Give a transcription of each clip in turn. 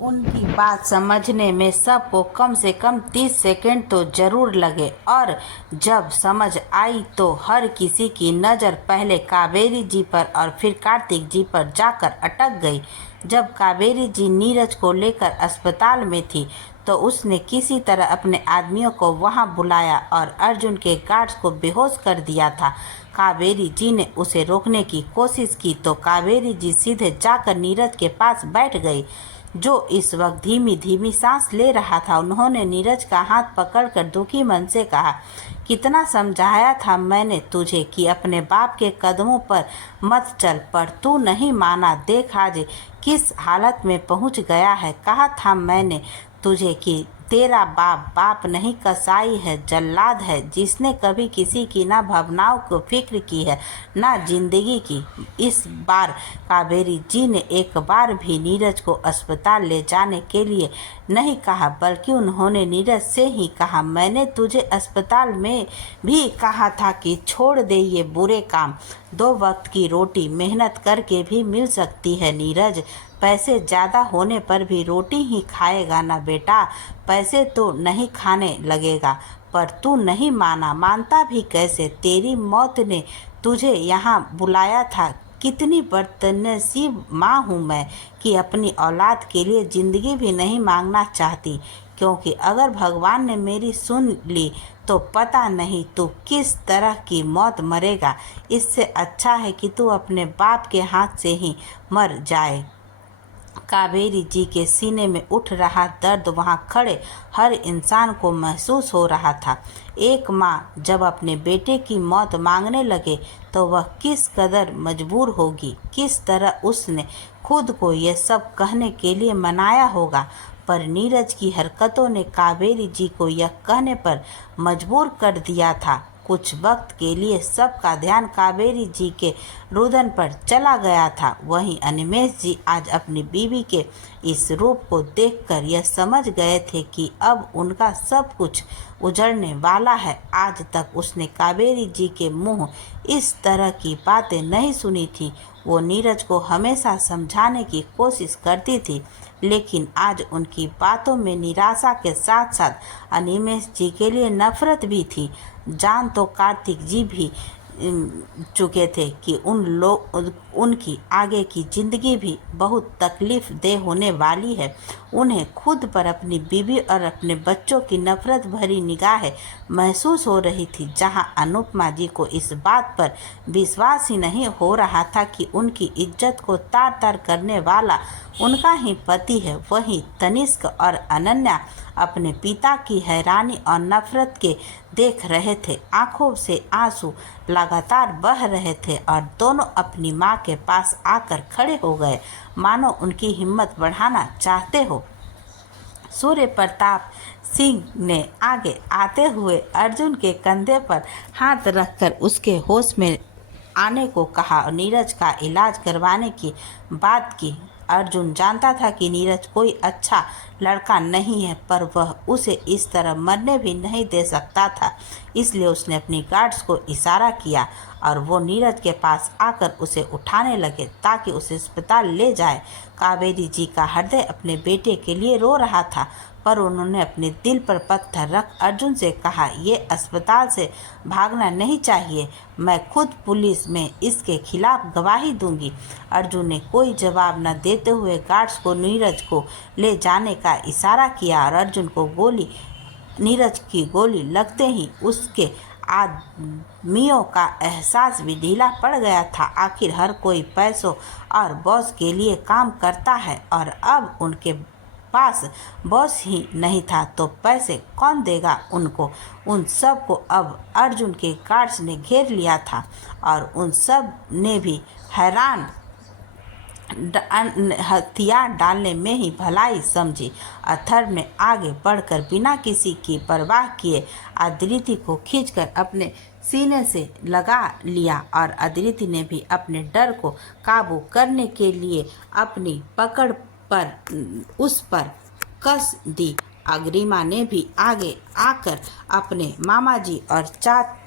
उनकी बात समझने में सबको कम से कम 30 सेकंड तो जरूर लगे और जब समझ आई तो हर किसी की नज़र पहले कावेरी जी पर और फिर कार्तिक जी पर जाकर अटक गई। जब कावेरी जी नीरज को लेकर अस्पताल में थी तो उसने किसी तरह अपने आदमियों को वहां बुलाया और अर्जुन के गार्ड्स को बेहोश कर दिया था। कावेरी जी ने उसे रोकने की कोशिश की तो कावेरी जी सीधे जाकर नीरज के पास बैठ गई, जो इस वक्त धीमी धीमी सांस ले रहा था। उन्होंने नीरज का हाथ पकड़कर दुखी मन से कहा, कितना समझाया था मैंने तुझे कि अपने बाप के कदमों पर मत चल, पर तू नहीं माना। देख आज किस हालत में पहुंच गया है। कहा था मैंने तुझे कि तेरा बाप नहीं कसाई है, जल्लाद है, जिसने कभी किसी की ना भावनाओं को फिक्र की है ना जिंदगी की। इस बार कावेरी जी ने एक बार भी नीरज को अस्पताल ले जाने के लिए नहीं कहा, बल्कि उन्होंने नीरज से ही कहा, मैंने तुझे अस्पताल में भी कहा था कि छोड़ दे ये बुरे काम। 2 वक्त की रोटी मेहनत करके भी मिल सकती है नीरज। पैसे ज़्यादा होने पर भी रोटी ही खाएगा ना बेटा, पैसे तो नहीं खाने लगेगा। पर तू नहीं माना, मानता भी कैसे। तेरी मौत ने तुझे यहाँ बुलाया था। कितनी बदनसीब माँ हूँ मैं कि अपनी औलाद के लिए ज़िंदगी भी नहीं मांगना चाहती, क्योंकि अगर भगवान ने मेरी सुन ली तो पता नहीं तू किस तरह की मौत मरेगा। इससे अच्छा है कि तू अपने बाप के हाथ से ही मर जाए। कावेरी जी के सीने में उठ रहा दर्द वहां खड़े हर इंसान को महसूस हो रहा था। एक माँ जब अपने बेटे की मौत मांगने लगे तो वह किस कदर मजबूर होगी, किस तरह उसने खुद को यह सब कहने के लिए मनाया होगा। पर नीरज की हरकतों ने कावेरी जी को यह कहने पर मजबूर कर दिया था। कुछ वक्त के लिए सबका ध्यान कावेरी जी के रुदन पर चला गया था। वहीं अनिमेष जी आज अपनी बीवी के इस रूप को देखकर यह समझ गए थे कि अब उनका सब कुछ उजड़ने वाला है। आज तक उसने कावेरी जी के मुंह इस तरह की बातें नहीं सुनी थी। वो नीरज को हमेशा समझाने की कोशिश करती थी, लेकिन आज उनकी बातों में निराशा के साथ साथ अनिमेष जी के लिए नफरत भी थी। जान तो कार्तिक जी भी चुके थे कि उनकी आगे की ज़िंदगी भी बहुत तकलीफ दे होने वाली है। उन्हें खुद पर अपनी बीवी और अपने बच्चों की नफरत भरी निगाहें महसूस हो रही थी, जहां अनुपमा जी को इस बात पर विश्वास ही नहीं हो रहा था कि उनकी इज्जत को तार तार करने वाला उनका ही पति है। वहीं तनिष्क और अनन्या अपने पिता की हैरानी और नफरत के देख रहे थे। आंखों से आंसू लगातार बह रहे थे और दोनों अपनी माँ के पास आकर खड़े हो गए, मानो उनकी हिम्मत बढ़ाना चाहते हो। सूर्य प्रताप सिंह ने आगे आते हुए अर्जुन के कंधे पर हाथ रखकर उसके होश में आने को कहा और नीरज का इलाज करवाने की बात की। अर्जुन जानता था कि नीरज कोई अच्छा लड़का नहीं है, पर वह उसे इस तरह मरने भी नहीं दे सकता था। इसलिए उसने अपनी गार्ड्स को इशारा किया और वो नीरज के पास आकर उसे उठाने लगे ताकि उसे अस्पताल ले जाए। कावेरी जी का हृदय अपने बेटे के लिए रो रहा था, पर उन्होंने अपने दिल पर पत्थर रख अर्जुन से कहा, ये अस्पताल से भागना नहीं चाहिए, मैं खुद पुलिस में इसके खिलाफ गवाही दूंगी। अर्जुन ने कोई जवाब न देते हुए गार्ड्स को नीरज को ले जाने का इशारा किया और अर्जुन को नीरज की गोली लगते ही उसके आदमियों का एहसास भी ढीला पड़ गया था। आखिर हर कोई पैसों और बॉस के लिए काम करता है और अब उनके पास बॉस ही नहीं था तो पैसे कौन देगा उनको। उन सब को अब अर्जुन के गार्ड्स ने घेर लिया था और उन सब ने भी हैरान हथियार डालने में ही भलाई समझी। अथर्व ने आगे बढ़कर बिना किसी की परवाह किए अदिति को खींचकर अपने सीने से लगा लिया और अदिति ने भी अपने डर को काबू करने के लिए अपनी पकड़ पर उस पर कस दी। अग्रिमा ने भी आगे आकर अपने मामा जी और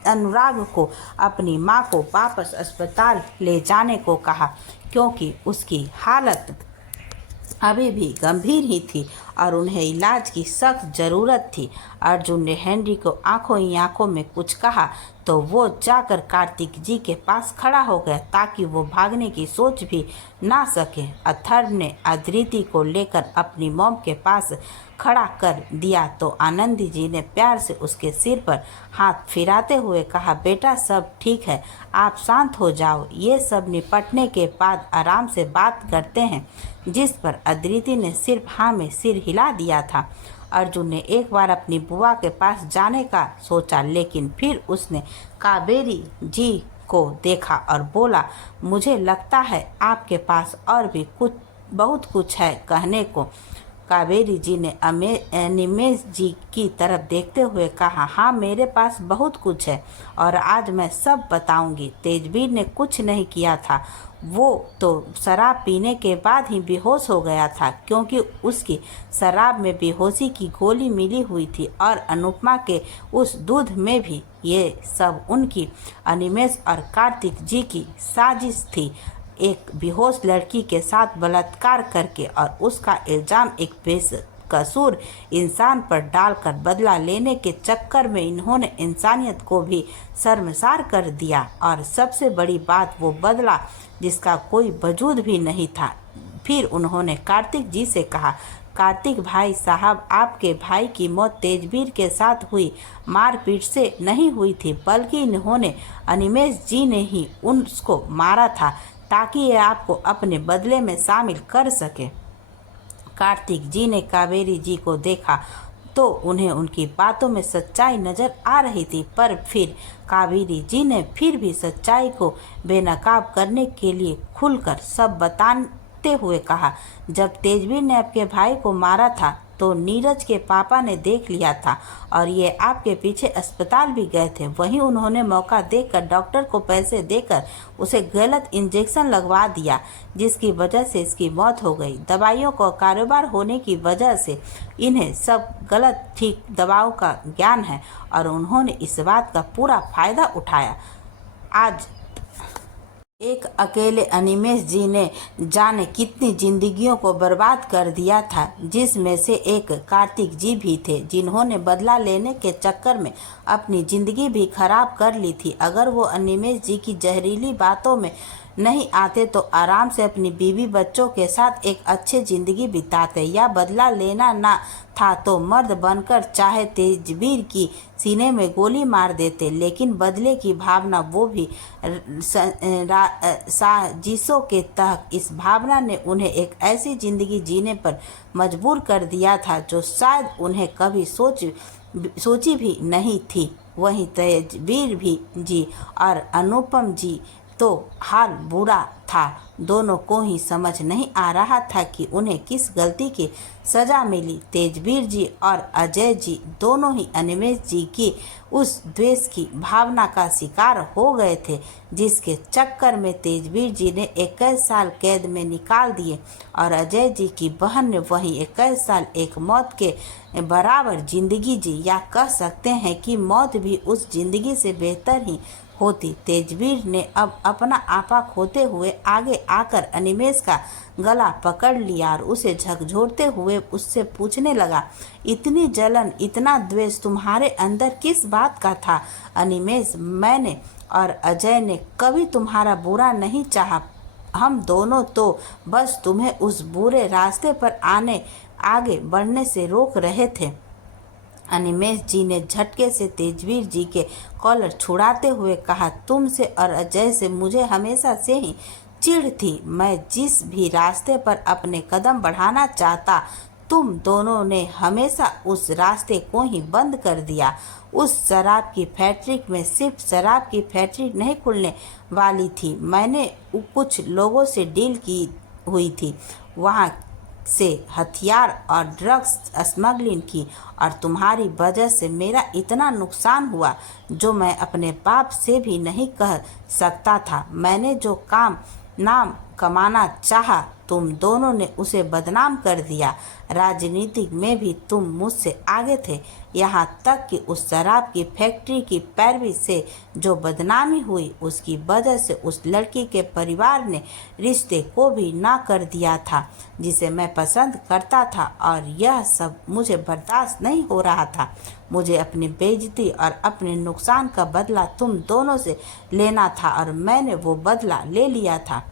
अनुराग को अपनी माँ को वापस अस्पताल ले जाने को कहा, क्योंकि उसकी हालत अभी भी गंभीर ही थी और उन्हें इलाज की सख्त ज़रूरत थी। अर्जुन ने हेनरी को आंखों ही आंखों में कुछ कहा तो वो जाकर कार्तिक जी के पास खड़ा हो गया ताकि वो भागने की सोच भी ना सके। अथर्व ने अदिति को लेकर अपनी मॉम के पास खड़ा कर दिया तो आनंदी जी ने प्यार से उसके सिर पर हाथ फिराते हुए कहा, बेटा सब ठीक है, आप शांत हो जाओ, ये सब निपटने के बाद आराम से बात करते हैं। जिस पर अदिति ने सिर्फ हाँ में सिर हिला दिया था। अर्जुन ने एक बार अपनी बुआ के पास जाने का सोचा लेकिन फिर उसने कावेरी जी को देखा और बोला, मुझे लगता है आपके पास और भी बहुत कुछ है कहने को। कावेरी जी ने निमेश जी की तरफ देखते हुए कहा, हाँ मेरे पास बहुत कुछ है और आज मैं सब बताऊंगी। तेजवीर ने कुछ नहीं किया था, वो तो शराब पीने के बाद ही बेहोश हो गया था क्योंकि उसकी शराब में बेहोशी की गोली मिली हुई थी और अनुपमा के उस दूध में भी। ये सब उनकी अनिमेश और कार्तिक जी की साजिश थी, एक बेहोश लड़की के साथ बलात्कार करके और उसका इल्ज़ाम एक बेकसूर इंसान पर डालकर बदला लेने के चक्कर में इन्होंने इंसानियत को भी शर्मसार कर दिया। और सबसे बड़ी बात वो बदला जिसका कोई वजूद भी नहीं था। फिर उन्होंने कार्तिक जी से कहा, कार्तिक भाई साहब, आपके भाई की मौत तेजवीर के साथ हुई मारपीट से नहीं हुई थी बल्कि इन्होंने अनिमेश जी ने ही उसको मारा था ताकि ये आपको अपने बदले में शामिल कर सके। कार्तिक जी ने कावेरी जी को देखा तो उन्हें उनकी बातों में सच्चाई नजर आ रही थी, पर फिर कावेरी जी ने फिर भी सच्चाई को बेनकाब करने के लिए खुलकर सब बताते हुए कहा, जब तेजवीर ने आपके भाई को मारा था तो नीरज के पापा ने देख लिया था और ये आपके पीछे अस्पताल भी गए थे। वहीं उन्होंने मौका देखकर डॉक्टर को पैसे देकर उसे गलत इंजेक्शन लगवा दिया जिसकी वजह से इसकी मौत हो गई। दवाइयों का कारोबार होने की वजह से इन्हें सब गलत ठीक दवाओं का ज्ञान है और उन्होंने इस बात का पूरा फायदा उठाया। आज एक अकेले अनिमेश जी ने जाने कितनी जिंदगियों को बर्बाद कर दिया था, जिसमें से एक कार्तिक जी भी थे जिन्होंने बदला लेने के चक्कर में अपनी जिंदगी भी खराब कर ली थी। अगर वो अनिमेश जी की जहरीली बातों में नहीं आते तो आराम से अपनी बीवी बच्चों के साथ एक अच्छी जिंदगी बिताते, या बदला लेना ना था तो मर्द बनकर चाहे तेजवीर की सीने में गोली मार देते। लेकिन बदले की भावना, वो भी साजिशों के तहत, इस भावना ने उन्हें एक ऐसी जिंदगी जीने पर मजबूर कर दिया था जो शायद उन्हें कभी सोची भी नहीं थी। वहीं तेजवीर भी जी और अनुपम जी तो हाल बुरा था। दोनों को ही समझ नहीं आ रहा था कि उन्हें किस गलती की सजा मिली। तेजवीर जी और अजय जी दोनों ही अनिमेश जी की उस द्वेष की भावना का शिकार हो गए थे जिसके चक्कर में तेजवीर जी ने 21 साल कैद में निकाल दिए और अजय जी की बहन ने वही 21 साल एक मौत के बराबर जिंदगी जी, या कह सकते हैं कि मौत भी उस जिंदगी से बेहतर ही होती। तेजवीर ने अब अपना आपा खोते हुए आगे आकर अनिमेश का गला पकड़ लिया और उसे झकझोरते हुए उससे पूछने लगा, इतनी जलन, इतना द्वेष तुम्हारे अंदर किस बात का था अनिमेश? मैंने और अजय ने कभी तुम्हारा बुरा नहीं चाहा, हम दोनों तो बस तुम्हें उस बुरे रास्ते पर आगे बढ़ने से रोक रहे थे। अनिमेश जी ने झटके से तेजवीर जी के कॉलर छुड़ाते हुए कहा, तुमसे और अजय से मुझे हमेशा से ही चिढ़ थी। मैं जिस भी रास्ते पर अपने कदम बढ़ाना चाहता, तुम दोनों ने हमेशा उस रास्ते को ही बंद कर दिया। उस शराब की फैक्ट्री में सिर्फ शराब की फैक्ट्री नहीं खुलने वाली थी, मैंने कुछ लोगों से डील की हुई थी, वहाँ से हथियार और ड्रग्स स्मगलिंग की, और तुम्हारी वजह से मेरा इतना नुकसान हुआ जो मैं अपने बाप से भी नहीं कह सकता था। मैंने जो नाम कमाना चाहा तुम दोनों ने उसे बदनाम कर दिया। राजनीति में भी तुम मुझसे आगे थे, यहाँ तक कि उस शराब की फैक्ट्री की पैरवी से जो बदनामी हुई उसकी वजह से उस लड़की के परिवार ने रिश्ते को भी ना कर दिया था जिसे मैं पसंद करता था, और यह सब मुझे बर्दाश्त नहीं हो रहा था। मुझे अपनी बेइज्जती और अपने नुकसान का बदला तुम दोनों से लेना था और मैंने वो बदला ले लिया था।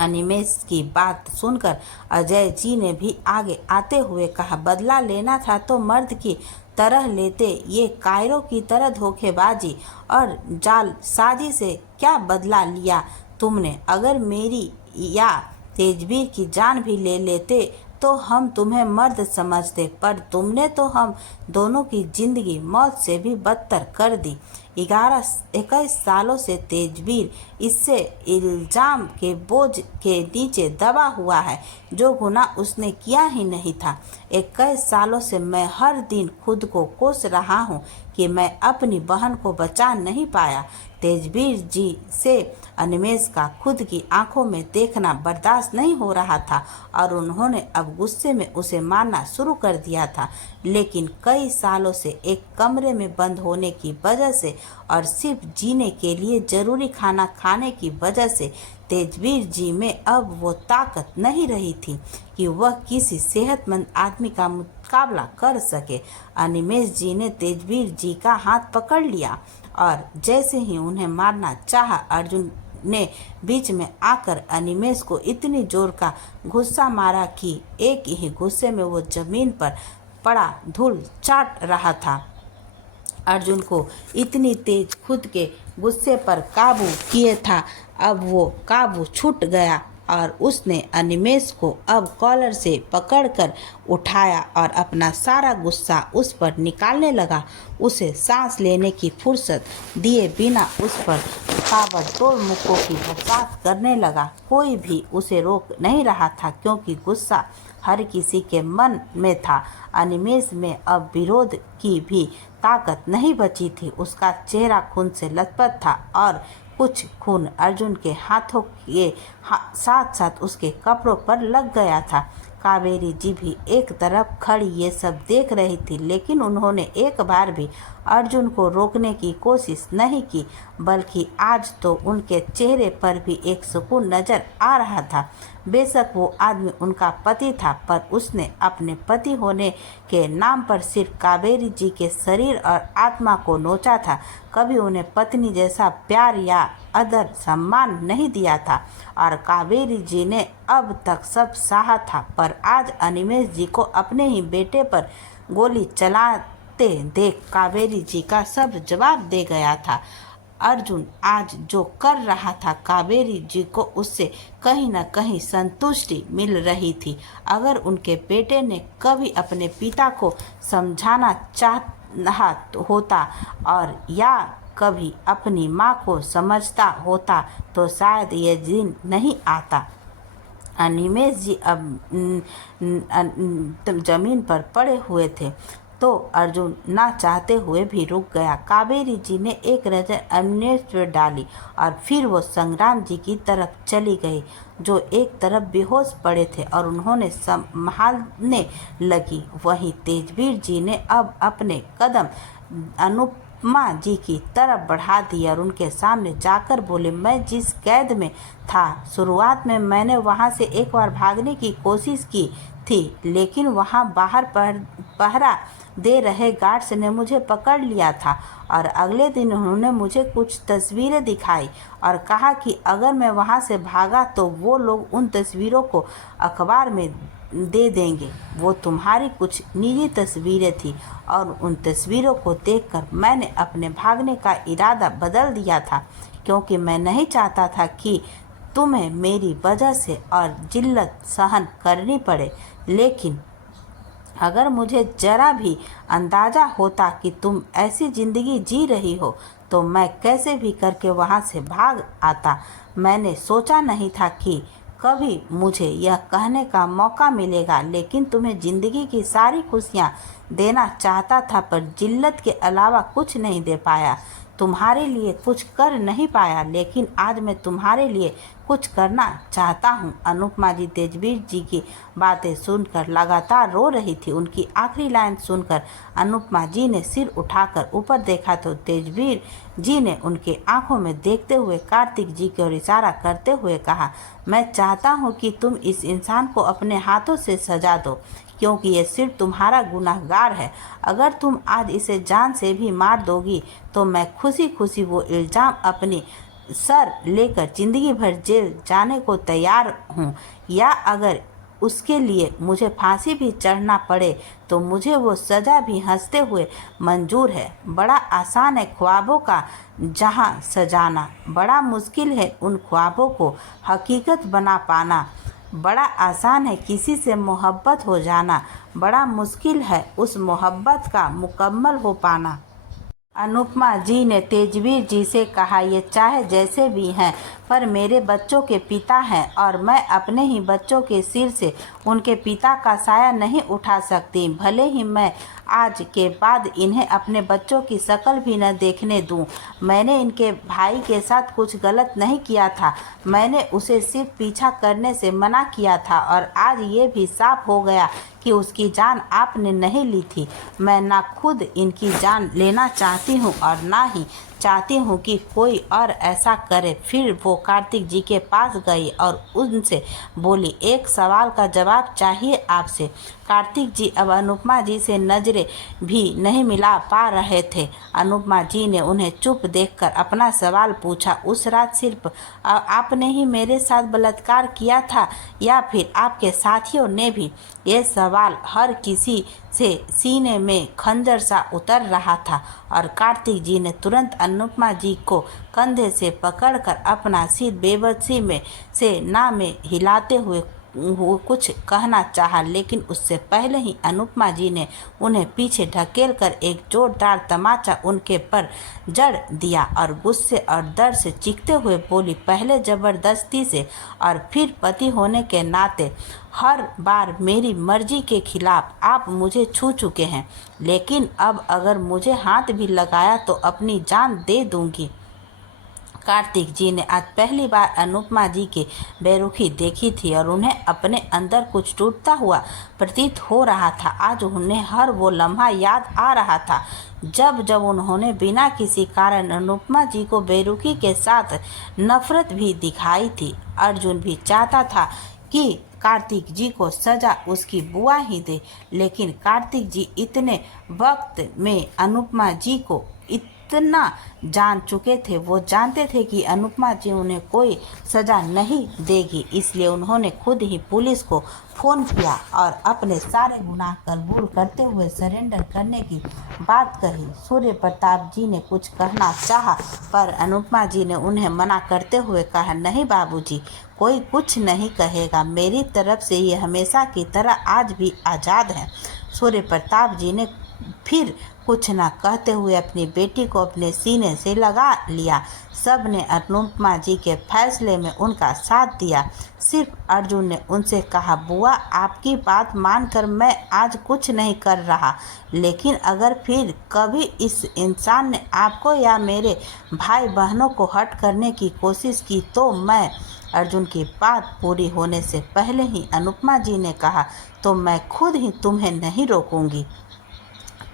अनिमेष की बात सुनकर अजय जी ने भी आगे आते हुए कहा, बदला लेना था तो मर्द की तरह लेते, ये कायरों की तरह धोखेबाजी और जालसाजी से क्या बदला लिया तुमने? अगर मेरी या तेजवीर की जान भी ले लेते तो हम तुम्हें मर्द समझते, पर तुमने तो हम दोनों की जिंदगी मौत से भी बदतर कर दी। 21 सालों से तेजवीर इससे इल्जाम के बोझ के नीचे दबा हुआ है, जो गुनाह उसने किया ही नहीं था। 21 सालों से मैं हर दिन खुद को कोस रहा हूँ कि मैं अपनी बहन को बचा नहीं पाया। तेजवीर जी से अनिमेष का खुद की आंखों में देखना बर्दाश्त नहीं हो रहा था और उन्होंने अब गुस्से में उसे मारना शुरू कर दिया था। लेकिन कई सालों से एक कमरे में बंद होने की वजह से और सिर्फ जीने के लिए जरूरी खाना खाने की वजह से तेजवीर जी में अब वो ताकत नहीं रही थी कि वह किसी सेहतमंद आदमी का मुकाबला कर सके। अनिमेष जी ने तेजवीर जी का हाथ पकड़ लिया और जैसे ही उन्हें मारना चाहा, अर्जुन ने बीच में आकर अनिमेष को इतनी जोर का गुस्सा मारा कि एक ही गुस्से में वो जमीन पर पड़ा धूल चाट रहा था। अर्जुन को इतनी तेज खुद के गुस्से पर काबू किए था, अब वो काबू छूट गया और उसने अनिमेष को अब कॉलर से पकड़कर उठाया और अपना सारा गुस्सा उस पर निकालने लगा। उसे सांस लेने की फुर्सत दिए बिना उस पर ताबड़तोड़ मुक्कों की बरसात करने लगा। कोई भी उसे रोक नहीं रहा था क्योंकि गुस्सा हर किसी के मन में था। अनिमेष में अब विरोध की भी ताकत नहीं बची थी। उसका चेहरा खून से लथपथ था और कुछ खून अर्जुन के हाथों के साथ साथ उसके कपड़ों पर लग गया था। कावेरी जी भी एक तरफ खड़ी ये सब देख रही थी, लेकिन उन्होंने एक बार भी अर्जुन को रोकने की कोशिश नहीं की, बल्कि आज तो उनके चेहरे पर भी एक सुकून नजर आ रहा था। बेशक वो आदमी उनका पति था, पर उसने अपने पति होने के नाम पर सिर्फ कावेरी जी के शरीर और आत्मा को नोचा था। कभी उन्हें पत्नी जैसा प्यार या आदर सम्मान नहीं दिया था और कावेरी जी ने अब तक सब सहा था, पर आज अनिमेष जी को अपने ही बेटे पर गोली चलाते देख कावेरी जी का सब जवाब दे गया था। अर्जुन आज जो कर रहा था, कावेरी जी को उससे कहीं न कहीं संतुष्टि मिल रही थी। अगर उनके बेटे ने कभी अपने पिता को समझाना चाहा होता और या कभी अपनी माँ को समझता होता तो शायद ये दिन नहीं आता। अनिमेष जी अब जमीन पर पड़े हुए थे तो अर्जुन ना चाहते हुए भी रुक गया। कावेरी जी ने एक नज़र अनिमेष पर डाली और फिर वो संग्राम जी की तरफ चली गई, जो एक तरफ बेहोश पड़े थे और उन्होंने संभालने लगी। वहीं तेजवीर जी ने अब अपने कदम अनुपमा जी की तरफ बढ़ा दिए और उनके सामने जाकर बोले, मैं जिस कैद में था, शुरुआत में मैंने वहां से एक बार भागने की कोशिश की थी, लेकिन वहां बाहर पहरा दे रहे गार्ड्स ने मुझे पकड़ लिया था और अगले दिन उन्होंने मुझे कुछ तस्वीरें दिखाई और कहा कि अगर मैं वहां से भागा तो वो लोग उन तस्वीरों को अखबार में दे देंगे। वो तुम्हारी कुछ निजी तस्वीरें थी और उन तस्वीरों को देखकर मैंने अपने भागने का इरादा बदल दिया था, क्योंकि मैं नहीं चाहता था कि तुम्हें मेरी वजह से और जिल्लत सहन करनी पड़े। लेकिन अगर मुझे जरा भी अंदाज़ा होता कि तुम ऐसी ज़िंदगी जी रही हो तो मैं कैसे भी करके वहाँ से भाग आता। मैंने सोचा नहीं था कि कभी मुझे यह कहने का मौका मिलेगा, लेकिन तुम्हें ज़िंदगी की सारी खुशियाँ देना चाहता था, पर जिल्लत के अलावा कुछ नहीं दे पाया। तुम्हारे लिए कुछ कर नहीं पाया, लेकिन आज मैं तुम्हारे लिए कुछ करना चाहता हूँ। अनुपमा जी तेजवीर जी की बातें सुनकर लगातार रो रही थी। उनकी आखिरी लाइन सुनकर अनुपमा जी ने सिर उठाकर ऊपर देखा तो तेजवीर जी ने उनके आंखों में देखते हुए कार्तिक जी की ओर इशारा करते हुए कहा, मैं चाहता हूँ कि तुम इस इंसान को अपने हाथों से सजा दो, क्योंकि ये सिर्फ तुम्हारा गुनहगार है। अगर तुम आज इसे जान से भी मार दोगी तो मैं खुशी खुशी वो इल्ज़ाम अपनी सर लेकर जिंदगी भर जेल जाने को तैयार हूँ, या अगर उसके लिए मुझे फांसी भी चढ़ना पड़े तो मुझे वो सज़ा भी हंसते हुए मंजूर है। बड़ा आसान है ख्वाबों का जहां सजाना, बड़ा मुश्किल है उन ख्वाबों को हकीकत बना पाना। बड़ा आसान है किसी से मोहब्बत हो जाना, बड़ा मुश्किल है उस मोहब्बत का मुकम्मल हो पाना। अनुपमा जी ने तेजवीर जी से कहा, ये चाहे जैसे भी हैं पर मेरे बच्चों के पिता हैं और मैं अपने ही बच्चों के सिर से उनके पिता का साया नहीं उठा सकती। भले ही मैं आज के बाद इन्हें अपने बच्चों की शक्ल भी न देखने दूं। मैंने इनके भाई के साथ कुछ गलत नहीं किया था, मैंने उसे सिर्फ पीछा करने से मना किया था और आज ये भी साफ हो गया कि उसकी जान आपने नहीं ली थी। मैं ना खुद इनकी जान लेना चाहती हूँ और ना ही चाहती हूँ कि कोई और ऐसा करे। फिर वो कार्तिक जी के पास गई और उनसे बोली, एक सवाल का जवाब चाहिए आपसे। कार्तिक जी अब अनुपमा जी से नजरें भी नहीं मिला पा रहे थे। अनुपमा जी ने उन्हें चुप देखकर अपना सवाल पूछा, उस रात सिर्फ आपने ही मेरे साथ बलात्कार किया था या फिर आपके साथियों ने भी? ये सवाल हर किसी से सीने में खंजर सा उतर रहा था और कार्तिक जी ने तुरंत अनुपमा जी को कंधे से पकड़कर अपना सिर बेबसी में से ना में हिलाते हुए वो कुछ कहना चाहा, लेकिन उससे पहले ही अनुपमा जी ने उन्हें पीछे ढकेलकर एक जोरदार तमाचा उनके पर जड़ दिया और गुस्से और दर्द से चीखते हुए बोली, पहले जबरदस्ती से और फिर पति होने के नाते हर बार मेरी मर्जी के खिलाफ आप मुझे छू चुके हैं, लेकिन अब अगर मुझे हाथ भी लगाया तो अपनी जान दे दूंगी। कार्तिक जी ने आज पहली बार अनुपमा जी की बेरुखी देखी थी और उन्हें अपने अंदर कुछ टूटता हुआ प्रतीत हो रहा था। आज उन्हें हर वो लम्हा याद आ रहा था जब जब उन्होंने बिना किसी कारण अनुपमा जी को बेरुखी के साथ नफरत भी दिखाई थी। अर्जुन भी चाहता था कि कार्तिक जी को सजा उसकी बुआ ही दे, लेकिन कार्तिक जी इतने वक्त में अनुपमा जी को इतना जान चुके थे, वो जानते थे कि अनुपमा जी उन्हें कोई सजा नहीं देगी। इसलिए उन्होंने खुद ही पुलिस को फ़ोन किया और अपने सारे गुनाह कबूल करते हुए सरेंडर करने की बात कही। सूर्य प्रताप जी ने कुछ कहना चाहा पर अनुपमा जी ने उन्हें मना करते हुए कहा, नहीं बाबूजी, कोई कुछ नहीं कहेगा, मेरी तरफ से ये हमेशा की तरह आज भी आज़ाद है। सूर्य प्रताप जी ने फिर कुछ न कहते हुए अपनी बेटी को अपने सीने से लगा लिया। सब ने अनुपमा जी के फैसले में उनका साथ दिया। सिर्फ अर्जुन ने उनसे कहा, बुआ आपकी बात मानकर मैं आज कुछ नहीं कर रहा, लेकिन अगर फिर कभी इस इंसान ने आपको या मेरे भाई बहनों को हर्ट करने की कोशिश की तो मैं। अर्जुन की बात पूरी होने से पहले ही अनुपमा जी ने कहा, तो मैं खुद ही तुम्हें नहीं रोकूंगी।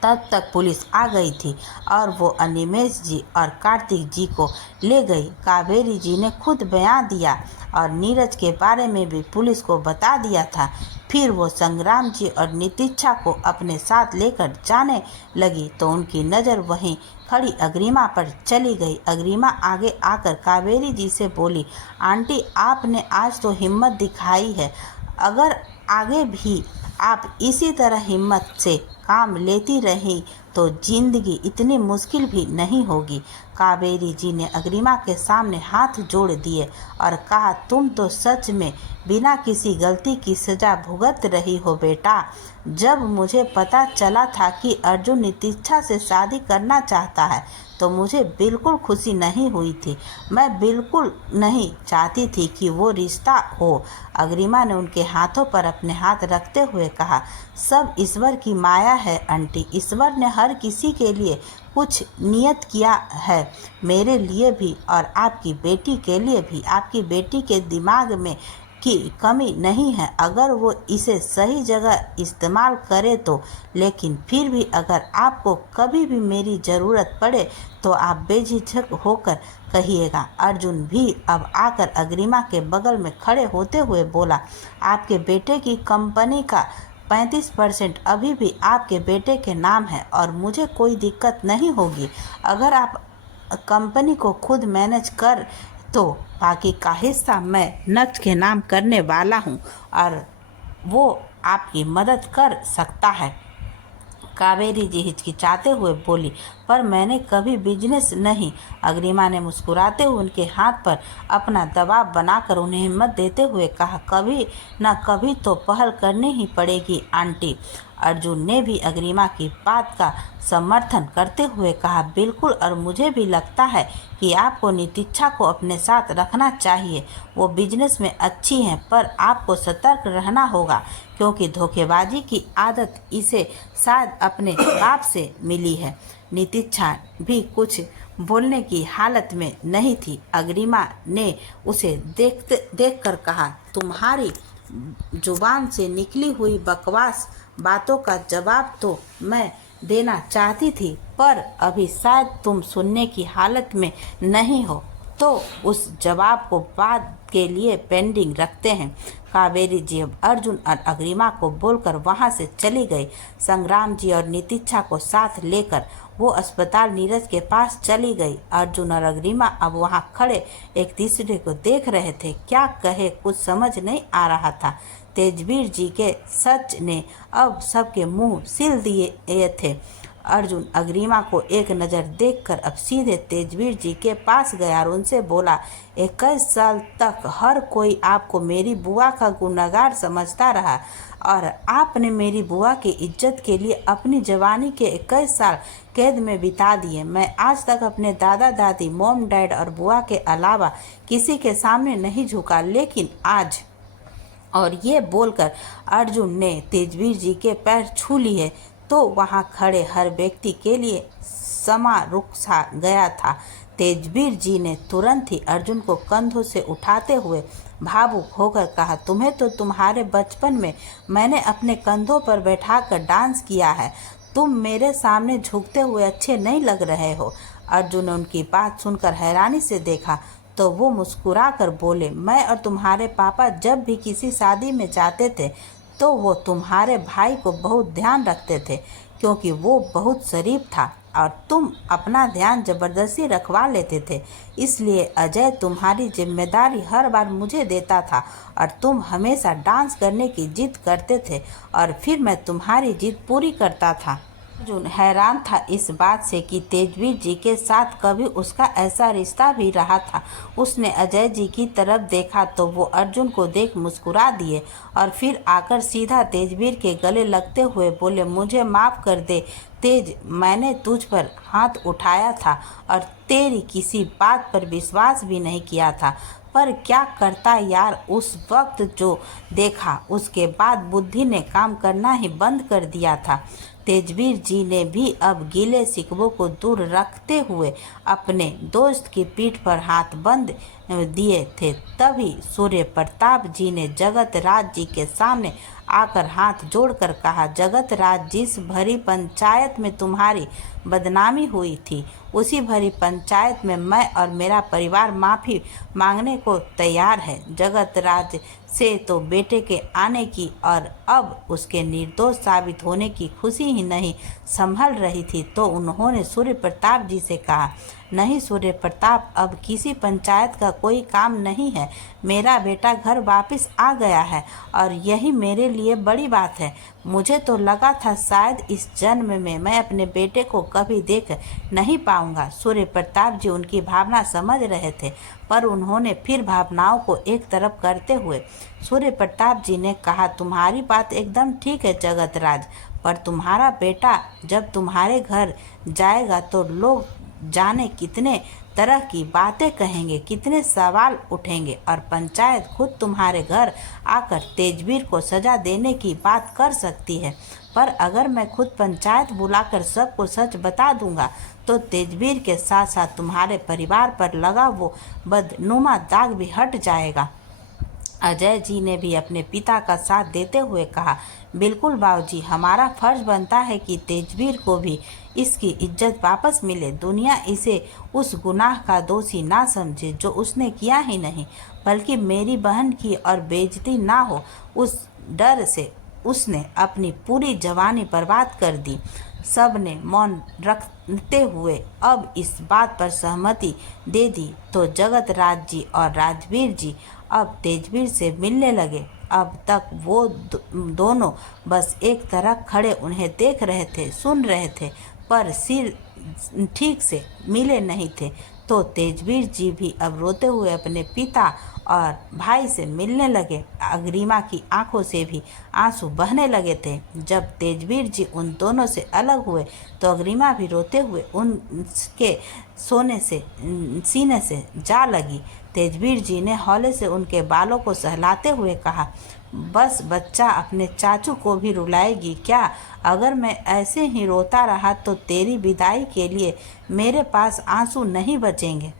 तब तक पुलिस आ गई थी और वो अनिमेश जी और कार्तिक जी को ले गई। कावेरी जी ने खुद बयान दिया और नीरज के बारे में भी पुलिस को बता दिया था। फिर वो संग्राम जी और नितिक्षा को अपने साथ लेकर जाने लगी तो उनकी नज़र वहीं खड़ी अग्रिमा पर चली गई। अग्रिमा आगे आकर कावेरी जी से बोली, आंटी आपने आज तो हिम्मत दिखाई है, अगर आगे भी आप इसी तरह हिम्मत से काम लेती रही तो जिंदगी इतनी मुश्किल भी नहीं होगी। कावेरी जी ने अग्रिमा के सामने हाथ जोड़ दिए और कहा, तुम तो सच में बिना किसी गलती की सजा भुगत रही हो बेटा। जब मुझे पता चला था कि अर्जुन नितिक्षा से शादी करना चाहता है तो मुझे बिल्कुल खुशी नहीं हुई थी, मैं बिल्कुल नहीं चाहती थी कि वो रिश्ता हो। अग्रिमा ने उनके हाथों पर अपने हाथ रखते हुए कहा, सब ईश्वर की माया है आंटी, ईश्वर ने हर किसी के लिए कुछ नियत किया है, मेरे लिए भी और आपकी बेटी के लिए भी। आपकी बेटी के दिमाग में की कमी नहीं है, अगर वो इसे सही जगह इस्तेमाल करे तो। लेकिन फिर भी अगर आपको कभी भी मेरी ज़रूरत पड़े तो आप बेझिझक होकर कहिएगा। अर्जुन भी अब आकर अग्रिमा के बगल में खड़े होते हुए बोला, आपके बेटे की कंपनी का 35% अभी भी आपके बेटे के नाम है और मुझे कोई दिक्कत नहीं होगी। अगर आप कंपनी को खुद मैनेज कर तो बाकी का हिस्सा मैं नक्श के नाम करने वाला हूँ और वो आपकी मदद कर सकता है। कावेरी जी हिचकिचाते हुए बोली, पर मैंने कभी बिजनेस नहीं। अग्रिमा ने मुस्कुराते हुए उनके हाथ पर अपना दबाव बनाकर उन्हें हिम्मत देते हुए कहा, कभी न कभी तो पहल करनी ही पड़ेगी आंटी। अर्जुन ने भी अग्रिमा की बात का समर्थन करते हुए कहा, बिल्कुल, और मुझे भी लगता है कि आपको नितिक्षा को अपने साथ रखना चाहिए। वो बिजनेस में अच्छी हैं, पर आपको सतर्क रहना होगा क्योंकि धोखेबाजी की आदत इसे शायद अपने बाप से मिली है। नितिक्षा भी कुछ बोलने की हालत में नहीं थी। अग्रिमा ने उसे देखकर कहा, तुम्हारी जुबान से निकली हुई बकवास बातों का जवाब तो मैं देना चाहती थी, पर अभी शायद तुम सुनने की हालत में नहीं हो, तो उस जवाब को बाद के लिए पेंडिंग रखते हैं। कावेरी जी अब अर्जुन और अग्रिमा को बोलकर वहां से चली गई। संग्राम जी और नितिक्षा को साथ लेकर वो अस्पताल नीरज के पास चली गई। अर्जुन और अग्रिमा अब वहां खड़े एक तीसरे को देख रहे थे। क्या कहे कुछ समझ नहीं आ रहा था। तेजवीर जी के सच ने अब सबके मुंह सिल दिए थे। अर्जुन अग्रिमा को एक नज़र देखकर अब सीधे तेजवीर जी के पास गया और उनसे बोला, 21 साल तक हर कोई आपको मेरी बुआ का गुनहगार समझता रहा और आपने मेरी बुआ की इज्जत के लिए अपनी जवानी के 21 साल कैद में बिता दिए। मैं आज तक अपने दादा दादी, मॉम डैड और बुआ के अलावा किसी के सामने नहीं झुका, लेकिन आज, और ये बोलकर अर्जुन ने तेजवीर जी के पैर छू लिए तो वहां खड़े हर व्यक्ति के लिए समा रुक सा गया था। तेजवीर जी ने तुरंत ही अर्जुन को कंधों से उठाते हुए भावुक होकर कहा, तुम्हें तो तुम्हारे बचपन में मैंने अपने कंधों पर बैठाकर डांस किया है। तुम मेरे सामने झुकते हुए अच्छे नहीं लग रहे हो। अर्जुन ने उनकी बात सुनकर हैरानी से देखा तो वो मुस्कुरा कर बोले, मैं और तुम्हारे पापा जब भी किसी शादी में जाते थे तो वो तुम्हारे भाई को बहुत ध्यान रखते थे क्योंकि वो बहुत शरीफ था और तुम अपना ध्यान जबरदस्ती रखवा लेते थे। इसलिए अजय तुम्हारी जिम्मेदारी हर बार मुझे देता था और तुम हमेशा डांस करने की जिद करते थे और फिर मैं तुम्हारी जिद पूरी करता था। अर्जुन हैरान था इस बात से कि तेजवीर जी के साथ कभी उसका ऐसा रिश्ता भी रहा था। उसने अजय जी की तरफ देखा तो वो अर्जुन को देख मुस्कुरा दिए और फिर आकर सीधा तेजवीर के गले लगते हुए बोले, मुझे माफ़ कर दे तेज, मैंने तुझ पर हाथ उठाया था और तेरी किसी बात पर विश्वास भी नहीं किया था। पर क्या करता यार, उस वक्त जो देखा उसके बाद बुद्धि ने काम करना ही बंद कर दिया था। तेजवीर जी ने भी अब गीले शिकवों को दूर रखते हुए अपने दोस्त की पीठ पर हाथ बंद दिए थे। तभी सूर्य प्रताप जी ने जगत राज जी के सामने आकर हाथ जोड़कर कहा, जगत राज, जिस भरी पंचायत में तुम्हारी बदनामी हुई थी उसी भरी पंचायत में मैं और मेरा परिवार माफ़ी मांगने को तैयार है। जगत राज से तो बेटे के आने की और अब उसके निर्दोष साबित होने की खुशी ही नहीं संभल रही थी तो उन्होंने सूर्य प्रताप जी से कहा, नहीं सूर्य प्रताप, अब किसी पंचायत का कोई काम नहीं है। मेरा बेटा घर वापस आ गया है और यही मेरे लिए बड़ी बात है। मुझे तो लगा था शायद इस जन्म में मैं अपने बेटे को कभी देख नहीं पाऊंगा। सूर्य प्रताप जी उनकी भावना समझ रहे थे पर उन्होंने फिर भावनाओं को एक तरफ करते हुए सूर्य प्रताप जी ने कहा, तुम्हारी बात एकदम ठीक है जगत राज, पर तुम्हारा बेटा जब तुम्हारे घर जाएगा तो लोग जाने कितने तरह की बातें कहेंगे, कितने सवाल उठेंगे और पंचायत खुद तुम्हारे घर आकर तेजवीर को सजा देने की बात कर सकती है। पर अगर मैं खुद पंचायत बुलाकर सबको सच बता दूंगा तो तेजवीर के साथ साथ तुम्हारे परिवार पर लगा वो बदनुमा दाग भी हट जाएगा। अजय जी ने भी अपने पिता का साथ देते हुए कहा, बिल्कुल बाबूजी, हमारा फर्ज बनता है कि तेजवीर को भी इसकी इज्जत वापस मिले। दुनिया इसे उस गुनाह का दोषी ना समझे जो उसने किया ही नहीं, बल्कि मेरी बहन की और बेइज्जती ना हो, उस डर से उसने अपनी पूरी जवानी बर्बाद कर दी। सब ने मौन रखते हुए अब इस बात पर सहमति दे दी तो जगत राज जी और राजवीर जी अब तेजवीर से मिलने लगे। अब तक वो दोनों बस एक तरह खड़े उन्हें देख रहे थे, सुन रहे थे, पर सिर ठीक से मिले नहीं थे। तो तेजवीर जी भी अब रोते हुए अपने पिता और भाई से मिलने लगे। अग्रिमा की आंखों से भी आंसू बहने लगे थे। जब तेजवीर जी उन दोनों से अलग हुए तो अग्रिमा भी रोते हुए उनके सीने से जा लगी। तेजवीर जी ने हौले से उनके बालों को सहलाते हुए कहा, बस बच्चा अपने चाचू को भी रुलाएगी क्या? अगर मैं ऐसे ही रोता रहा तो तेरी विदाई के लिए मेरे पास आंसू नहीं बचेंगे।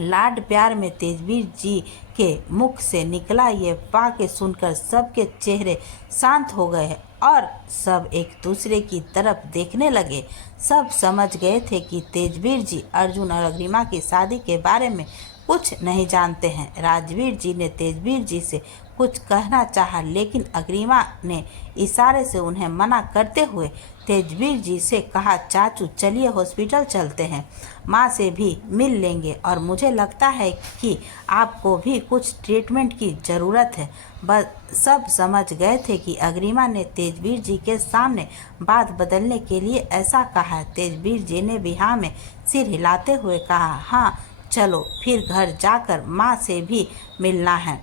लाड प्यार में तेजवीर जी के मुख से निकला ये वाक्य सुनकर सबके चेहरे शांत हो गए और सब एक दूसरे की तरफ देखने लगे। सब समझ गए थे कि तेजवीर जी अर्जुन और अग्रिमा की शादी के बारे में कुछ नहीं जानते हैं। राजवीर जी ने तेजवीर जी से कुछ कहना चाहा, लेकिन अग्रिमा ने इशारे से उन्हें मना करते हुए तेजवीर जी से कहा, चाचू चलिए हॉस्पिटल चलते हैं, माँ से भी मिल लेंगे और मुझे लगता है कि आपको भी कुछ ट्रीटमेंट की ज़रूरत है। बस सब समझ गए थे कि अग्रिमा ने तेजवीर जी के सामने बात बदलने के लिए ऐसा कहा। तेजवीर जी ने भी हाँ में सिर हिलाते हुए कहा, हाँ चलो फिर घर जाकर माँ से भी मिलना है।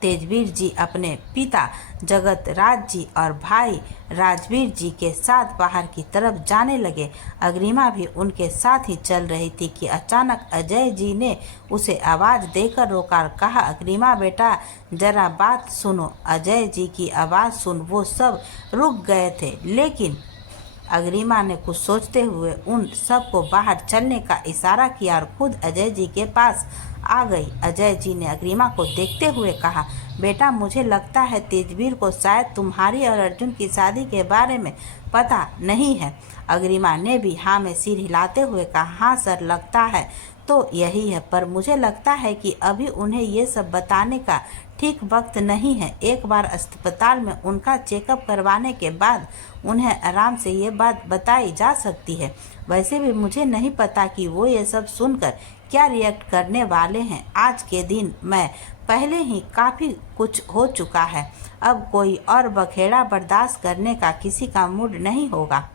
तेजवीर जी अपने पिता जगत राज जी और भाई राजवीर जी के साथ बाहर की तरफ जाने लगे। अग्रिमा भी उनके साथ ही चल रही थी कि अचानक अजय जी ने उसे आवाज़ देकर रोका। कहा, अग्रिमा बेटा जरा बात सुनो। अजय जी की आवाज़ सुन वो सब रुक गए थे, लेकिन अग्रिमा ने कुछ सोचते हुए उन सबको बाहर चलने का इशारा किया और खुद अजय जी के पास आ गई। अजय जी ने अग्रिमा को देखते हुए कहा, बेटा मुझे लगता है तेजवीर को शायद तुम्हारी और अर्जुन की शादी के बारे में पता नहीं है। अग्रिमा ने भी हाँ में सिर हिलाते हुए कहा, हाँ सर, लगता है तो यही है, पर मुझे लगता है कि अभी उन्हें ये सब बताने का ठीक वक्त नहीं है। एक बार अस्पताल में उनका चेकअप करवाने के बाद उन्हें आराम से ये बात बताई जा सकती है। वैसे भी मुझे नहीं पता कि वो ये सब सुनकर क्या रिएक्ट करने वाले हैं। आज के दिन मैं पहले ही काफ़ी कुछ हो चुका है, अब कोई और बखेड़ा बर्दाश्त करने का किसी का मूड नहीं होगा।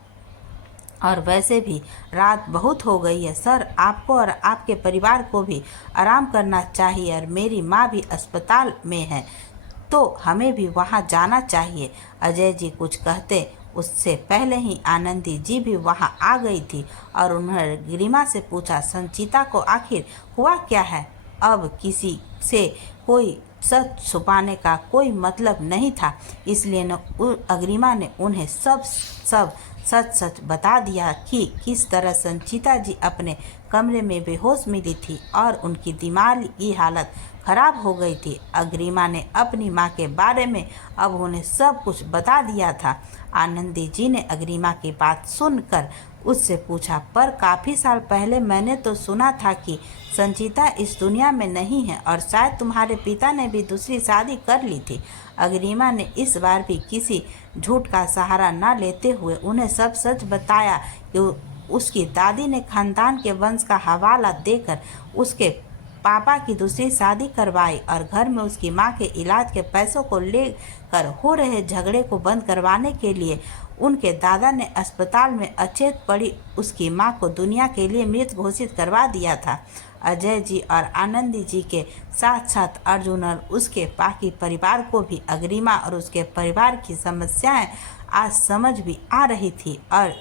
और वैसे भी रात बहुत हो गई है सर, आपको और आपके परिवार को भी आराम करना चाहिए और मेरी माँ भी अस्पताल में है तो हमें भी वहाँ जाना चाहिए। अजय जी कुछ कहते उससे पहले ही आनंदी जी भी वहाँ आ गई थी और उन्होंने गरिमा से पूछा, संचिता को आखिर हुआ क्या है? अब किसी से कोई सच छुपाने का कोई मतलब नहीं था, इसलिए अग्रिमा ने उन्हें सब सच सच बता दिया कि किस तरह संचिता जी अपने कमरे में बेहोश मिली थी और उनकी दिमागी हालत खराब हो गई थी। अग्रिमा ने अपनी माँ के बारे में अब उन्हें सब कुछ बता दिया था। आनंदी जी ने अग्रिमा की बात सुनकर उससे पूछा, पर काफ़ी साल पहले मैंने तो सुना था कि संचिता इस दुनिया में नहीं है और शायद तुम्हारे पिता ने भी दूसरी शादी कर ली थी। अग्रिमा ने इस बार भी किसी झूठ का सहारा न लेते हुए उन्हें सब सच बताया कि उसकी दादी ने खानदान के वंश का हवाला देकर उसके पापा की दूसरी शादी करवाई और घर में उसकी माँ के इलाज के पैसों को लेकर हो रहे झगड़े को बंद करवाने के लिए उनके दादा ने अस्पताल में अचेत पड़ी उसकी माँ को दुनिया के लिए मृत घोषित करवा दिया था। अजय जी और आनंदी जी के साथ साथ अर्जुन और उसके बाकी परिवार को भी अग्रिमा और उसके परिवार की समस्याएं आज समझ भी आ रही थी और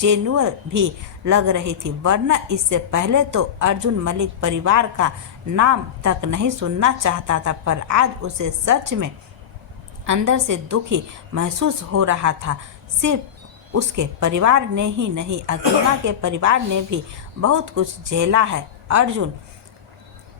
जेन्युइन भी लग रही थी, वरना इससे पहले तो अर्जुन मलिक परिवार का नाम तक नहीं सुनना चाहता था। पर आज उसे सच में अंदर से दुखी महसूस हो रहा था। सिर्फ उसके परिवार ने ही नहीं, अग्रिमा के परिवार ने भी बहुत कुछ झेला है। अर्जुन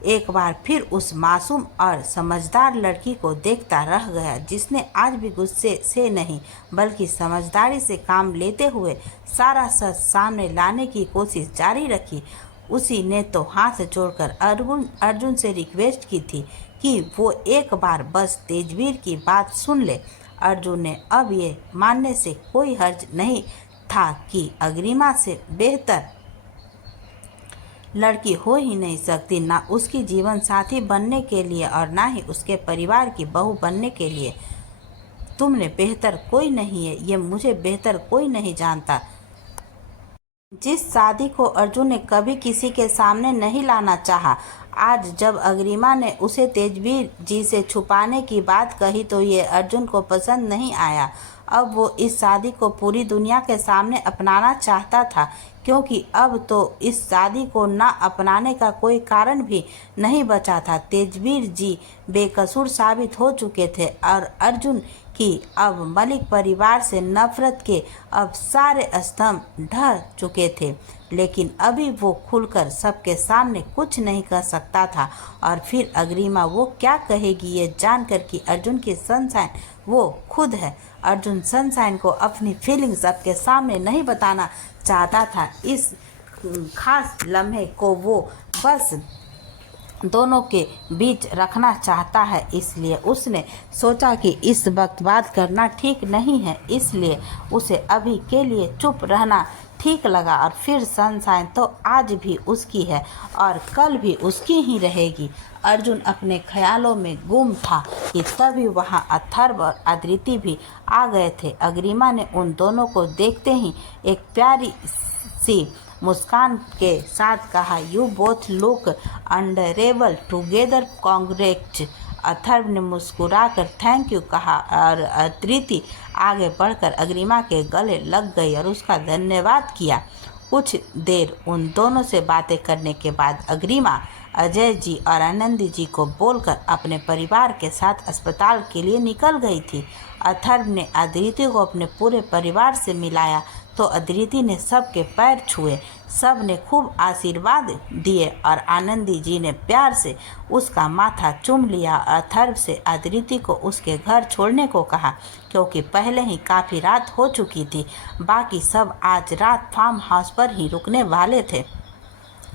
एक बार फिर उस मासूम और समझदार लड़की को देखता रह गया, जिसने आज भी गुस्से से नहीं बल्कि समझदारी से काम लेते हुए सारा सच सामने लाने की कोशिश जारी रखी। उसी ने तो हाथ जोड़कर अर्जुन से रिक्वेस्ट की थी कि वो एक बार बस तेजवीर की बात सुन ले। अर्जुन ने अब ये मानने से कोई हर्ज नहीं था कि अग्रिमा से बेहतर लड़की हो ही नहीं सकती, ना उसकी जीवन साथी बनने के लिए और ना ही उसके परिवार की बहू बनने के लिए। तुमने बेहतर कोई नहीं है, ये मुझे बेहतर कोई नहीं जानता। जिस शादी को अर्जुन ने कभी किसी के सामने नहीं लाना चाहा, आज जब अग्रिमा ने उसे तेजवीर जी से छुपाने की बात कही तो ये अर्जुन को पसंद नहीं आया। अब वो इस शादी को पूरी दुनिया के सामने अपनाना चाहता था, क्योंकि अब तो इस शादी को ना अपनाने का कोई कारण भी नहीं बचा था। तेजवीर जी बेकसूर साबित हो चुके थे और अर्जुन की अब मलिक परिवार से नफरत के अब सारे स्तंभ ढह चुके थे। लेकिन अभी वो खुलकर सबके सामने कुछ नहीं कर सकता था। और फिर अग्रिमा वो क्या कहेगी ये जानकर कि अर्जुन की सनशाइन वो खुद है। अर्जुन सनशाइन को अपनी फीलिंग्स सबके सामने नहीं बताना चाहता था। इस खास लम्हे को वो बस दोनों के बीच रखना चाहता है, इसलिए उसने सोचा कि इस वक्त बात करना ठीक नहीं है, इसलिए उसे अभी के लिए चुप रहना ठीक लगा। और फिर सनशाइन तो आज भी उसकी है और कल भी उसकी ही रहेगी। अर्जुन अपने ख्यालों में गुम था कि तभी वहाँ अथर्व और अदिति भी आ गए थे। अग्रिमा ने उन दोनों को देखते ही एक प्यारी सी मुस्कान के साथ कहा, you both look adorable together, congrats. Atharva ने मुस्कुराकर थैंक यू कहा और अदिति आगे बढ़कर अग्रिमा के गले लग गई और उसका धन्यवाद किया। कुछ देर उन दोनों से बातें करने के बाद अग्रिमा अजय जी और आनंदी जी को बोलकर अपने परिवार के साथ अस्पताल के लिए निकल गई थी। अथर्व ने अदिति को अपने पूरे परिवार से मिलाया तो अदिति ने सबके पैर छुए, सब ने खूब आशीर्वाद दिए और आनंदी जी ने प्यार से उसका माथा चूम लिया। अथर्व से अदिति को उसके घर छोड़ने को कहा, क्योंकि पहले ही काफ़ी रात हो चुकी थी। बाकी सब आज रात फार्म हाउस पर ही रुकने वाले थे।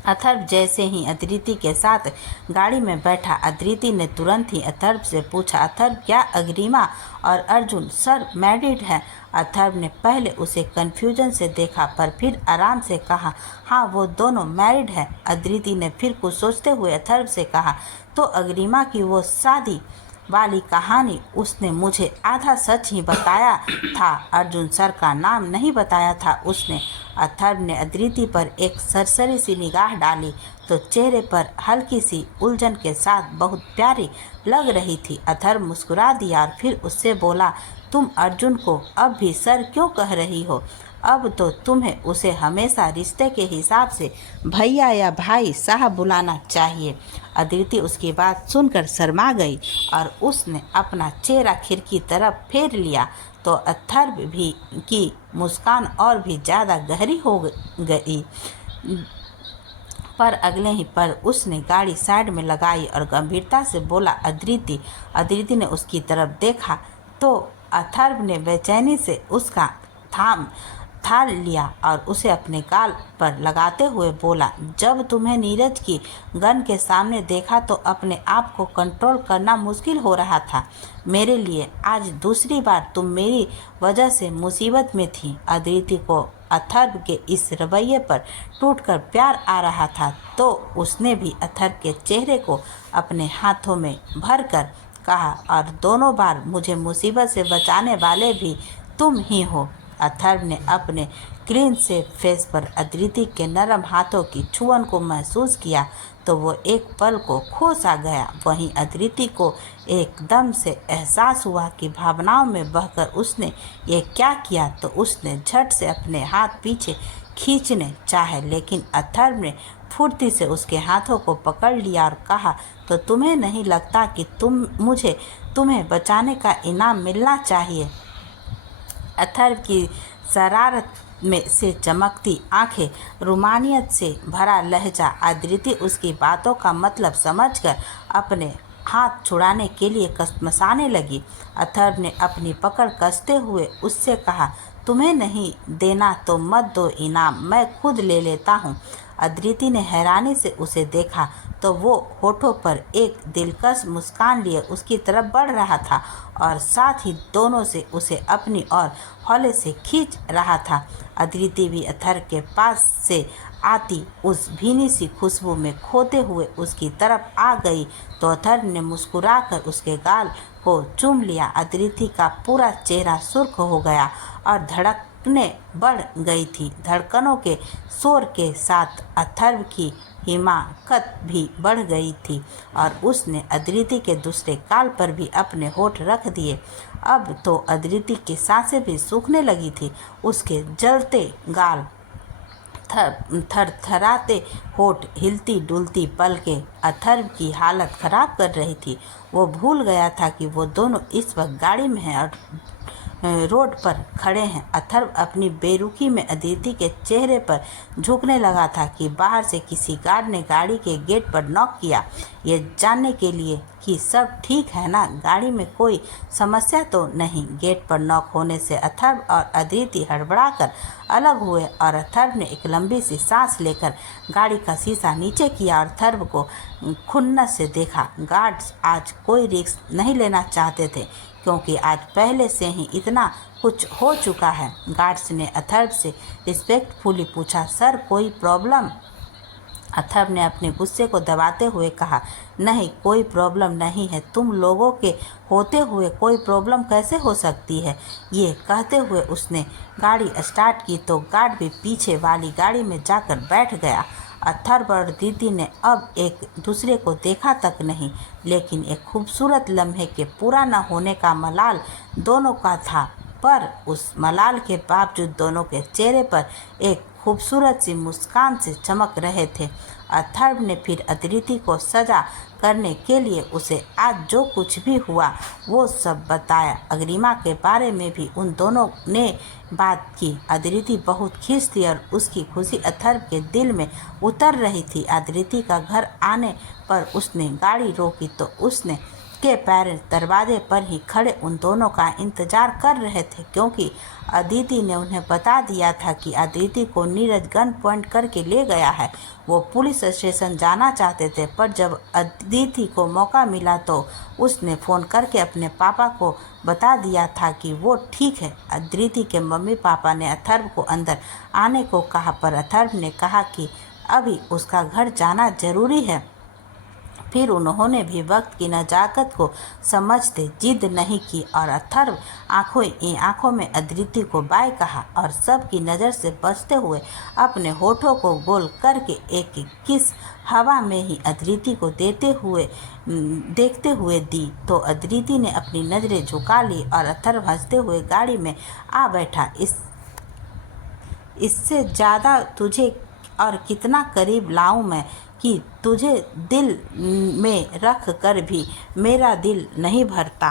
अथर्व जैसे ही अदिति के साथ गाड़ी में बैठा, अदिति ने तुरंत ही अथर्व से पूछा, अथर्व क्या अग्रिमा और अर्जुन सर मैरिड है? अथर्व ने पहले उसे कन्फ्यूजन से देखा पर फिर आराम से कहा, हाँ वो दोनों मैरिड है। अदिति ने फिर कुछ सोचते हुए अथर्व से कहा, तो अग्रिमा की वो शादी वाली कहानी उसने मुझे आधा सच ही बताया था, अर्जुन सर का नाम नहीं बताया था उसने। अथर्व ने अदिति पर एक सरसरी सी निगाह डाली तो चेहरे पर हल्की सी उलझन के साथ बहुत प्यारी लग रही थी। अथर्व मुस्कुरा दिया और फिर उससे बोला, तुम अर्जुन को अब भी सर क्यों कह रही हो? अब तो तुम्हें उसे हमेशा रिश्ते के हिसाब से भैया या भाई साहब बुलाना चाहिए। अदिति उसकी बात सुनकर शर्मा गई और उसने अपना चेहरा खिड़की तरफ फेर लिया तो अथर्व भी की मुस्कान और भी ज़्यादा गहरी हो गई। पर अगले ही पर उसने गाड़ी साइड में लगाई और गंभीरता से बोला, अदिति। अदिति ने उसकी तरफ देखा तो अथर्व ने बेचैनी से उसका था लिया और उसे अपने गाल पर लगाते हुए बोला, जब तुम्हें नीरज की गन के सामने देखा तो अपने आप को कंट्रोल करना मुश्किल हो रहा था। मेरे लिए आज दूसरी बार तुम मेरी वजह से मुसीबत में थी। अदिति को अथर्व के इस रवैये पर टूटकर प्यार आ रहा था तो उसने भी अथर्व के चेहरे को अपने हाथों में भर कर कहा, और दोनों बार मुझे मुसीबत से बचाने वाले भी तुम ही हो। अथर्व ने अपने क्लीन से फेस पर अदिति के नरम हाथों की छुअन को महसूस किया तो वो एक पल को खो सा गया। वहीं अदिति को एकदम से एहसास हुआ कि भावनाओं में बहकर उसने ये क्या किया, तो उसने झट से अपने हाथ पीछे खींचने चाहे, लेकिन अथर्व ने फुर्ती से उसके हाथों को पकड़ लिया और कहा, तो तुम्हें नहीं लगता कि तुम्हें बचाने का इनाम मिलना चाहिए? अथर्व की शरारत में से चमकती आंखें, रूमानियत से भरा लहजा, अदिति उसकी बातों का मतलब समझकर अपने हाथ छुड़ाने के लिए कसमसाने लगी। अथर्व ने अपनी पकड़ कसते हुए उससे कहा, तुम्हें नहीं देना तो मत दो इनाम, मैं खुद ले लेता हूँ। अदिति ने हैरानी से उसे देखा तो वो होठों पर एक दिलकश मुस्कान लिए उसकी तरफ बढ़ रहा था और साथ ही दोनों से उसे अपनी ओर हौले से खींच रहा था। अदिति भी अथर्व के पास से आती उस भीनी सी खुशबू में खोते हुए उसकी तरफ आ गई तो अथर्व ने मुस्कुराकर उसके गाल को चूम लिया। अदिति का पूरा चेहरा सुर्ख हो गया और धड़कनें बढ़ गई थी। धड़कनों के शोर के साथ अथर्व की हिमाकत भी बढ़ गई थी और उसने अदिति के दूसरे गाल पर भी अपने होठ रख दिए। अब तो अदिति की सांसें भी सूखने लगी थी। उसके जलते गाल, थरथराते होठ, हिलती डुलती पलकें अथर्व की हालत खराब कर रही थी। वो भूल गया था कि वो दोनों इस वक्त गाड़ी में हैं और रोड पर खड़े हैं। अथर्व अपनी बेरुखी में अदिति के चेहरे पर झुकने लगा था कि बाहर से किसी गार्ड ने गाड़ी के गेट पर नॉक किया, ये जानने के लिए कि सब ठीक है ना, गाड़ी में कोई समस्या तो नहीं। गेट पर नॉक होने से अथर्व और अदिति हड़बड़ाकर अलग हुए और अथर्व ने एक लंबी सी सांस लेकर गाड़ी का शीशा नीचे किया और अथर्व को खुन्नस से देखा। गार्ड्स आज कोई रिस्क नहीं लेना चाहते थे क्योंकि आज पहले से ही इतना कुछ हो चुका है। गार्ड्स ने अथर्व से रिस्पेक्टफुली पूछा, सर कोई प्रॉब्लम? अथर्व ने अपने गुस्से को दबाते हुए कहा, नहीं कोई प्रॉब्लम नहीं है, तुम लोगों के होते हुए कोई प्रॉब्लम कैसे हो सकती है? ये कहते हुए उसने गाड़ी स्टार्ट की तो गार्ड भी पीछे वाली गाड़ी में जाकर बैठ गया। अथर्व और अदिति ने अब एक दूसरे को देखा तक नहीं, लेकिन एक खूबसूरत लम्हे के पूरा न होने का मलाल दोनों का था, पर उस मलाल के बावजूद दोनों के चेहरे पर एक खूबसूरत सी मुस्कान से चमक रहे थे। अथर्व ने फिर अदिति को सजा करने के लिए उसे आज जो कुछ भी हुआ वो सब बताया। अग्रिमा के बारे में भी उन दोनों ने बात की। अदिति बहुत खुश थी और उसकी खुशी अथर्व के दिल में उतर रही थी। अदिति का घर आने पर उसने गाड़ी रोकी तो उसने के पेरेंट्स दरवाजे पर ही खड़े उन दोनों का इंतजार कर रहे थे क्योंकि अदिति ने उन्हें बता दिया था कि अदिति को नीरज गन पॉइंट करके ले गया है। वो पुलिस स्टेशन जाना चाहते थे, पर जब अदिति को मौका मिला तो उसने फ़ोन करके अपने पापा को बता दिया था कि वो ठीक है। अदिति के मम्मी पापा ने अथर्व को अंदर आने को कहा, पर अथर्व ने कहा कि अभी उसका घर जाना ज़रूरी है। फिर उन्होंने भी वक्त की नज़ाकत को समझते जिद नहीं की और अथर्व आंखों में अदिति को बाय कहा और सबकी नज़र से बचते हुए अपने होठों को गोल करके एक किस हवा में ही अदिति को देखते हुए दी तो अदिति ने अपनी नज़रें झुका ली और अथर्व हंसते हुए गाड़ी में आ बैठा। इससे ज़्यादा तुझे और कितना करीब लाऊं मैं कि तुझे दिल में रख कर भी मेरा दिल नहीं भरता।